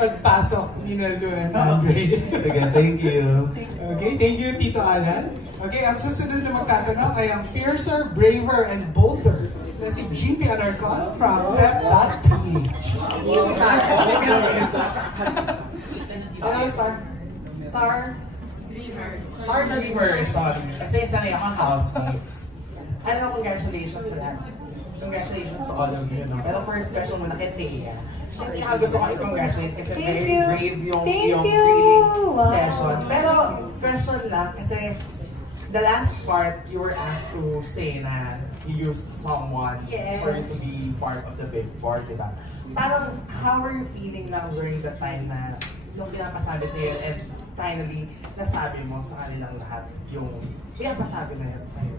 pagpasok ni Naldo and Andre. Sige, thank you. Okay, thank you, Tito Alan. Okay, ang susunod na magtatanong ay ang fiercer, braver, and bolder na si GP Alarcon from Pep.ph. Star Dreamers. Star Dreamers, sorry. Kasi sanay akong housemates. Congratulations sa lahat. Congratulations to all of you, no? Pero first question muna kay Thea. Siyempre, gusto ko i-congratulate kasi very brave yung grilling session. Pero, question lang, kasi the last part, you were asked to say na you used someone for you to be part of the Big Four, di ba? Parang, how are you feeling now during the time na yung pinapasabi sa'yo and finally, nasabi mo sa kanilang lahat yung pinapasabi na yan sa'yo?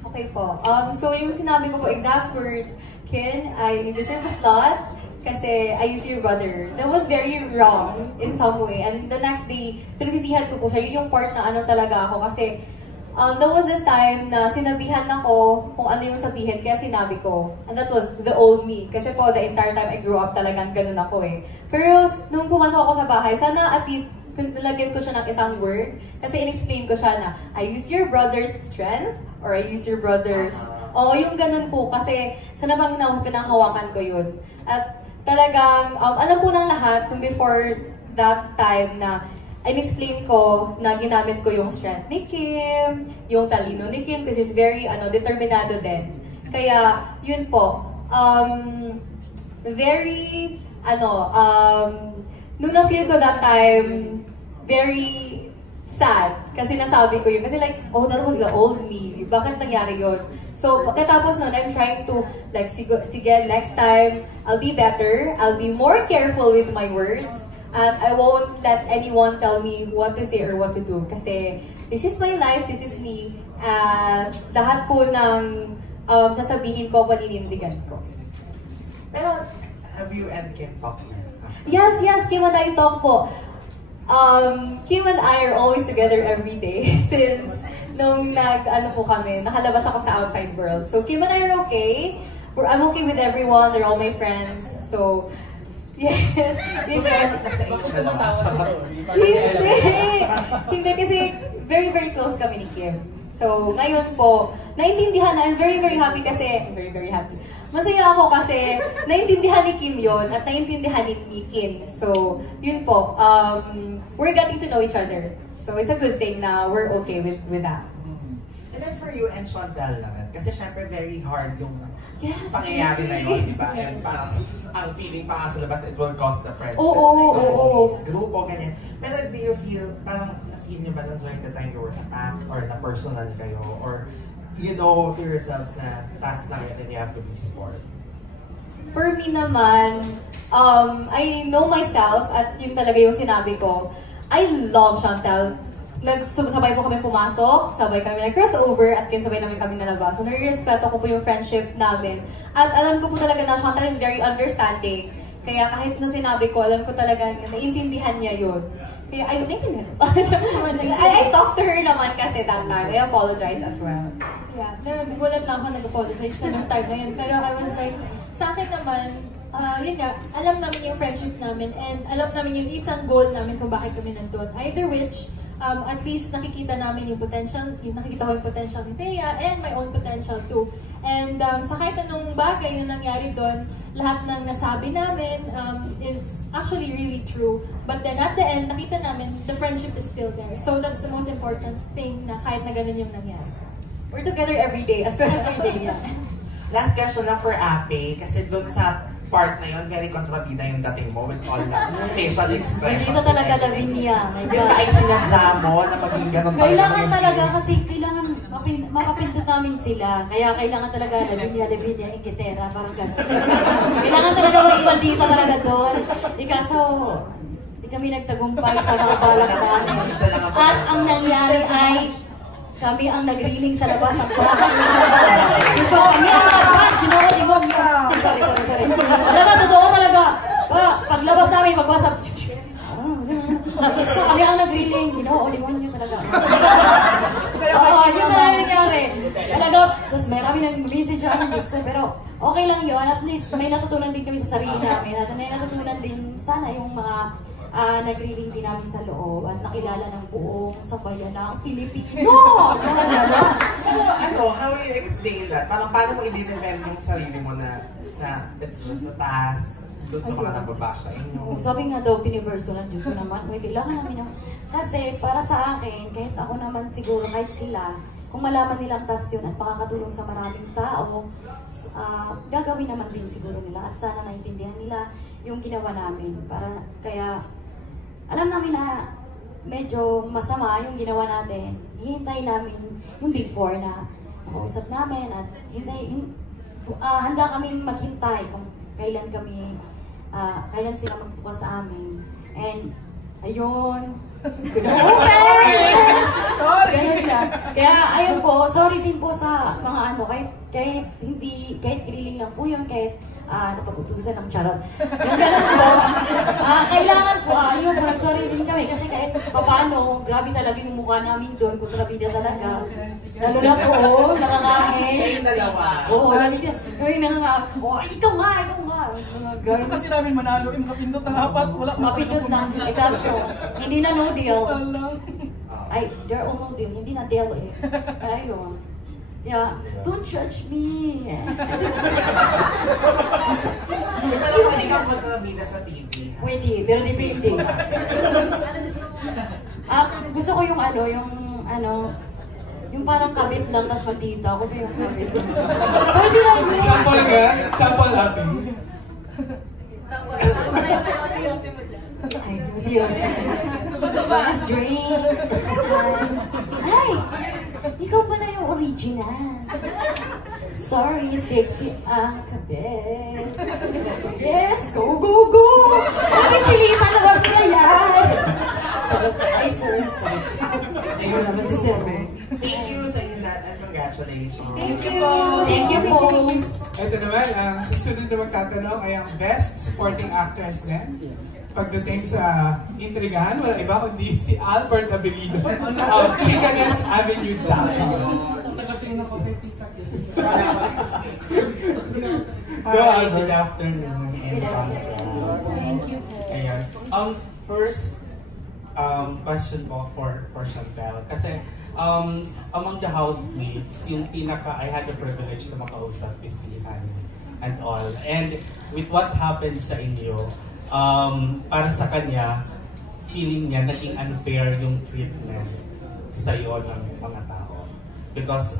Okay po. So yung sinabi ko po exact words, Ken, I deserve a slot kasi I used your brother. That was very wrong in some way. And the next day, pinagsisihan ko po siya. Yun yung part na ano talaga ako kasi that was the time na sinabihan ako kung ano yung sabihin kaya sinabi ko. And that was the old me. Kasi po the entire time I grew up talagang ganun ako eh. Pero nung pumasok ako sa bahay, sana at least nalagyan ko siya ng isang word. Kasi in-explain ko siya na, I use your brother's strength or I use your brother's... yung ganun po. Kasi sana bang pinanghawakan ko yun. At talagang, alam po ng lahat, nung before that time na in-explain ko na ginamit ko yung strength ni Kim, yung talino ni Kim, kasi is very determinado din. Kaya, yun po. Nung na-feel ko that time, very sad. Kasi nasabi ko yun. Kasi like, oh, that was the old me. Bakit nangyari yun? So, pagkatapos nun, I'm trying to, like, sige, next time, I'll be better. I'll be more careful with my words. And I won't let anyone tell me what to say or what to do. Kasi, this is my life, this is me. And lahat po ng sasabihin ko, paninindigan ko. Pero, have you and Kim talked? Yes, Kim and I talk po. Kim and I are always together every day since nung nakalabas ako sa outside world. So Kim and I are okay. I'm okay with everyone. They're all my friends. So, yes. Hindi kasi very, very close kami ni Kim. So, ngayon po, naintindihan na, I'm very, very happy kasi, very, very happy. Masaya ako kasi naintindihan ni Kim yon at naintindihan ni Kim. So, yun po, we're getting to know each other. So, it's a good thing na we're okay with that. And then for you and Chantal naman, kasi syempre very hard yung pangyayari na yun, di ba? And parang ang feeling pa nga sa labas, it will cost the friendship. Oo. Grupo, ganyan. Pero do you feel, parang na-feel nyo ba during the time you were attacked or na personal kayo? Or you know to yourselves na task lang yun and you have to be sport? For me naman, I know myself at yun talaga yung sinabi ko. I love Chantal. Sabay po kami pumasok, sabay kami nag-crossover at sabay namin kami nalabas. So, nare-respeto ko po yung friendship namin. At alam ko po talaga na Chantal is very understanding. Kaya kahit na sinabi ko, alam ko talaga naiintindihan niya yun. Kaya I talked to her naman kasi that time. I apologize as well. Yeah, nagulat lang ako nag-apologize siya ng time na yun. Pero I was like, sa akin naman, yun nga, alam namin yung friendship namin and alam namin yung isang goal namin kung bakit kami nandun. Either which, at least nakikita namin yung potential, nakikita ko yung potential ni Thea and my own potential too. And sa kahit anong bagay na nangyari doon, lahat ng nasabi namin is actually really true. But then at the end, nakita namin the friendship is still there. So that's the most important thing na kahit na ganun yung nangyari. We're together every day as well. Every day, yeah. Last question na for Ape, kasi doon sa part na yun, very kontrabida yung dating mo with all the facial expressions. Hindi na talaga Lavinia. Yung kahit sinadya mo na maging ganun kailangan talaga kasi kailangan makapindot namin sila. Kaya kailangan talaga Lavinia, Inglaterra, parang gano'n. Kailangan talaga mag-ibaldita talaga doon. Kaso, di kami nagtagumpay sa mga balak namin. At ang nangyari ay kami ang nag-reeling sa labas ng bahay. So, kami ang nag-back, sorry. Talaga, totoo talaga. Paglabas namin, magbasa. So, kami ang nag-reeling, ginoo-ulingon nyo talaga. Yun na nangyari. Talaga, tapos may kami nag-message ako ng gusto, pero okay lang yun. At least may natutunan din kami sa sarili namin. At may natutunan din sana yung mga nagriling din namin sa loob at nakilala ng buong sambayan ng Pilipino. Ano, how will you explain that? Paano mo i-defend yung sarili mo na it's just a task doon sa mga nagbabash sa inyo? Sabi nga daw, pinipersonal, Diyos ko naman, may kailangan namin ng... Kasi para sa akin, kahit ako naman siguro, kahit sila, kung malaman nilang task yun at makakatulong sa maraming tao, gagawin naman din siguro nila at sana naintindihan nila yung ginawa namin. Kaya alam namin na medyo masama yung ginawa natin. Hihintay namin yung before na makausap namin at handa kami maghintay kung kailan sila magbukas sa amin. And ayun. Ganun siya. Kaya ayun po, sorry din po sa mga kahit grilling lang po yun, kahit napagutusan ng charot. Yung ganun po, kailangan po, ayun po, nag-sorry din kami kasi kahit paano, grabe talaga yung mukha namin doon, kontrabida talaga. Lalo na po, nangangain. Yung dalawa. Oo, ikaw nga. Gusto kasi namin manalo, yung mapindot ang apat, wala mapindot na. Kaso, hindi na no deal. They're all no deal, hindi na deal eh. Ayun. Yeah, don't judge me. Pero pwede kang magkabida sa TV. Pwede, pero different din. Gusto ko yung yung parang kabit lang, tas magdita. Ako ba yung kabit? Pwede na yun. Sample nga? Sample happy. Ay, seryoso. Last drink. Ay! Ikaw pala yung original. Sorry, sexy ang kabit. Yes, go! Ay, chilita na ba sila yan? Charot. Ay, sir. Ayun naman si sir. Thank you sa inyo lahat and congratulations. Thank you. Thank you, folks. Ito naman, ang susunod na magtatanong ay ang Best Supporting Actress din. Pagdating sa intrigahan, wala iba kundi si Albert Abilido of ChickenetsAvenue.com. Good afternoon. Thank you. Ayan. First, question po for Chantel. Kasi, among the housemates, yung I had the privilege na makausap is si Annie and all. And with what happened sa inyo, para sa kanya, feeling niya naging unfair yung treatment sa'yo ng mga tao. Because,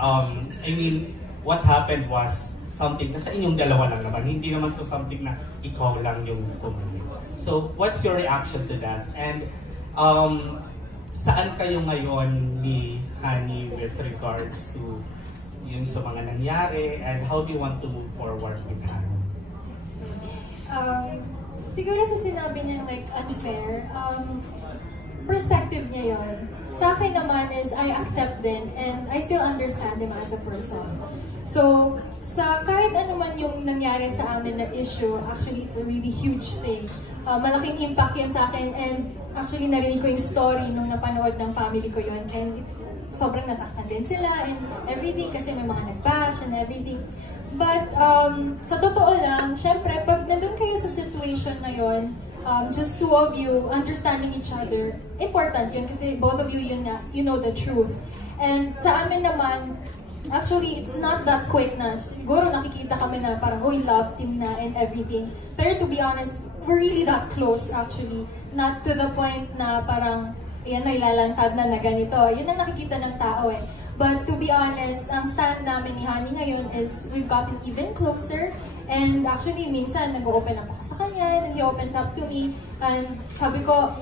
what happened was something na sa inyong dalawa lang naman. Hindi naman to something na ikaw lang yung kumuli. So, what's your reaction to that? And, saan kayo ngayon ni Honey with regards to yun sa mga nangyari? And how do you want to move forward with Honey? Siguro sa sinabi niya like unfair, perspective niya yun. Sa akin naman is I accept din and I still understand him as a person. So, sa kahit ano man yung nangyari sa amin na issue, actually it's a really huge thing. Malaking impact yun sa akin and actually narinig ko yung story nung napanood ng family ko yun and sobrang nasaktan din sila and everything kasi may mga nag-bash and everything. But, sa totoo lang, syempre, pag nandun kayo sa situation na yun, just two of you understanding each other, important yun kasi both of you, you know the truth. And sa amin naman, actually, it's not that quick na. Siguro nakikita kami na parang, oh, love team na and everything. Pero to be honest, we're really that close actually. Not to the point na parang, yan, nailalantad na ganito. Yun ang nakikita ng tao eh. But to be honest, ang stand namin ni Honey ngayon is we've gotten even closer. And actually, minsan nag-open up ako sa kanya, and he opens up to me. And sabi ko,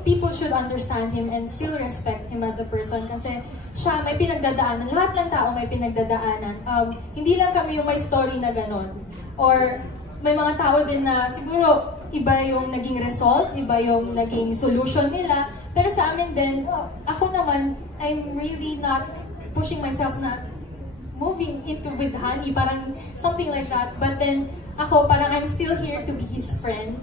people should understand him and still respect him as a person. Kasi siya may pinagdadaanan. Lahat ng tao may pinagdadaanan. Hindi lang kami yung may story na ganon. Or may mga tao din na siguro iba yung naging result, iba yung naging solution nila. Pero sa amin din, ako naman, I'm really not pushing myself na moving into with Honey, parang something like that. But then, ako parang I'm still here to be his friend.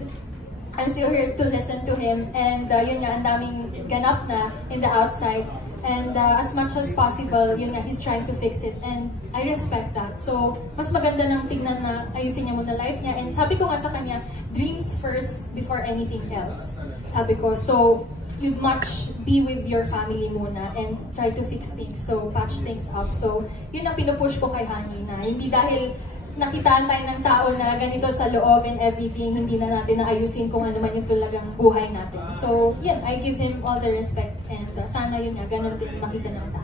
I'm still here to listen to him. And yun nga, ang daming ganap na in the outside. And as much as possible, yun nga, he's trying to fix it. And I respect that. So, mas maganda nang tingnan na ayusin niya muna life niya. And sabi ko nga sa kanya, dreams first before anything else. Sabi ko, so, you much be with your family muna and try to fix things. So, patch things up. So, yun ang pinupush ko kay Honey na hindi dahil nakitaan tayo ng tao na ganito sa loob and everything, hindi na natin naayusin kung ano man yung talagang buhay natin. So, yun, I give him all the respect and sana yun nga, ganun din makita ng tao.